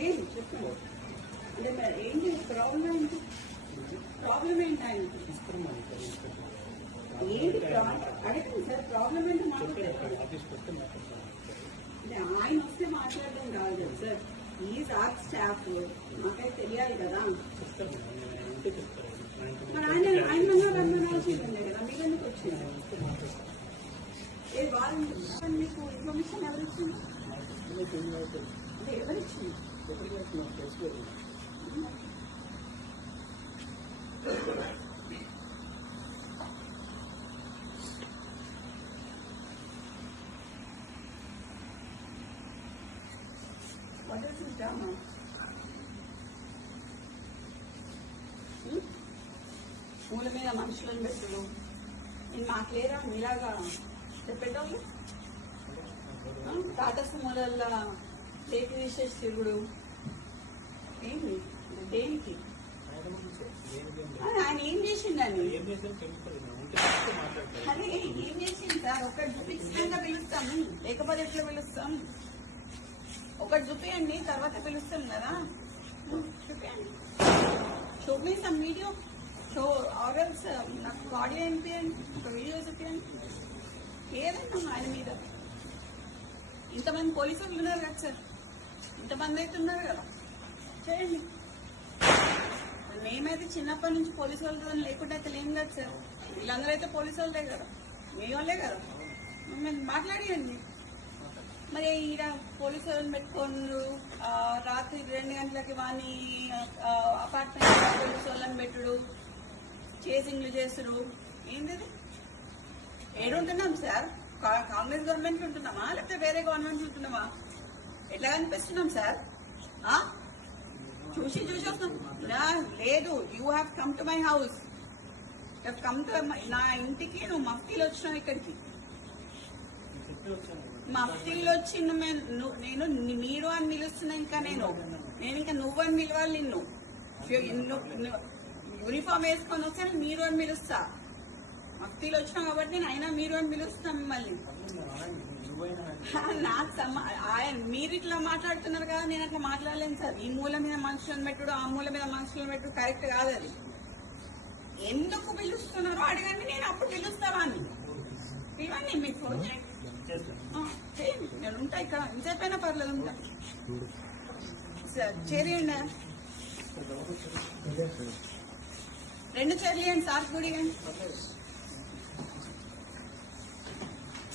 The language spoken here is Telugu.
లేదు చెప్పు అంటే మరి ఏం చేసి ప్రాబ్లం ఏంటి ప్రాబ్లం ఏంటి ఆయన ఏంటి అడగండి సార్ ప్రాబ్లం ఏంటి అంటే ఆయన వస్తే మాట్లాడడం కాదు కదా సార్ ఈ సార్ స్టాఫ్ మాకైతే తెలియాలి కదా మరి ఆయన ఆయన రమ్మనాల్సిందే కదా మీకు ఎందుకు వచ్చింది ఏ వాళ్ళు మీకు ఇన్ఫర్మేషన్ ఎవరు వచ్చింది అంటే మీద మనుషులను పెట్టడం నేను మాకు లేరా మీలాగా చెప్పేటోళ్ళు తాతస్ మూలల్లో టేక్ తీసేసి తిరుగుడు ఏంటి దేనికి ఆయన ఏం చేసిండని అదే ఏం చేసింది సార్ ఒకటి చూపించకుండా పిలుస్తాము లేకపోతే ఎట్లా పిలుస్తాం ఒకటి చూపియండి తర్వాత పిలుస్తాం కదా చూపియండి చూపిస్తాం వీడియో సో ఆరల్స్ నాకు ఆడియో వినిపించండి ఒక వీడియో చూపించండి ఏదన్నా ఆయన మీద ఇంతమంది పోలీసులు ఉన్నారు కదా సార్ ఇంతమంది అయితే ఉన్నారు కదా చేయండి మేమైతే చిన్నప్పటి నుంచి పోలీసు వాళ్ళతో లేకుండా అయితే లేం కదా సార్ వీళ్ళందరూ అయితే పోలీసు వాళ్ళే కదా మీ వాళ్ళే కదా మేము మాట్లాడేయండి మరి ఈడ పోలీసు వాళ్ళని పెట్టుకోండు రాత్రి రెండు గంటలకి వాణి అపార్ట్మెంట్ పోలీసు వాళ్ళని పెట్టుడు చేసింగ్లు చేస్తుడు ఏంది ఉంటున్నాం సార్ కాంగ్రెస్ గవర్నమెంట్ ఉంటున్నామా లేకపోతే వేరే గవర్నమెంట్ ఉంటున్నామా ఎట్లా కనిపిస్తున్నాం సార్ చూసి చూసి వస్తున్నాం లేదు you have come to my house you come to నా ఇంటికి నువ్వు మఫ్తీలు వచ్చినావు ఇక్కడికి మఫ్తీలు వచ్చి నేను మీరు అని పిలుస్తున్నా ఇంకా నేను నేను ఇంకా నువ్వు అని పిలవాలి నిన్ను యూనిఫామ్ వేసుకొని వస్తే మీరు అని పిలుస్తా మఫ్తీలు వచ్చినావు కాబట్టి నేను అయినా మీరు అని పిలుస్తాను మిమ్మల్ని నాకు సమా ఆయన మీరు ఇట్లా మాట్లాడుతున్నారు కదా నేను అట్లా మాట్లాడలేను సార్ ఈ మూల మీద మనుషులను పెట్టుడు ఆ మూల మీద మనుషులను పెట్టుడు కరెక్ట్ కాదు అది ఎందుకు పిలుస్తున్నారు అడగండి నేను అప్పుడు పిలుస్తావా అని పిలవండి మీ ఫోన్ చేయండి నేను ఉంటా ఇక్కడ ఇంతైపోయినా పర్లేదు ఉంటా సార్ చేరియండి రెండు చేరియండి సార్ గుడి